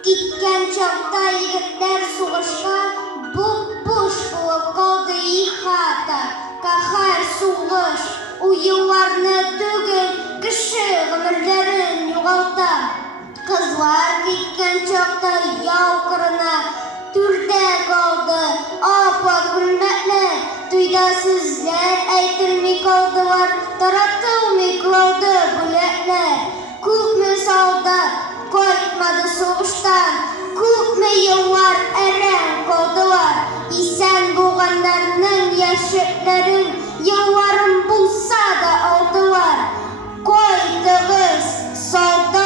Киткән чакта егетләр сугышка, буп-буш булып калды ихата. Каһәр сугыш, ул елларны түгел, кеше гомерләрен югалта. Кызлар киткән чакта яу кырына, түрдә калды ап-ак күлмәкләр. Туйда сүзләр әйтелми калдылар, таратылмый калды бүләкләр. Күпме солдат кайтмады сугыштан, күпме еллар әрәм калдылар. Исән булганнарның яшьләрен елларын булса да алдылар. Кайтыгыз, солдат!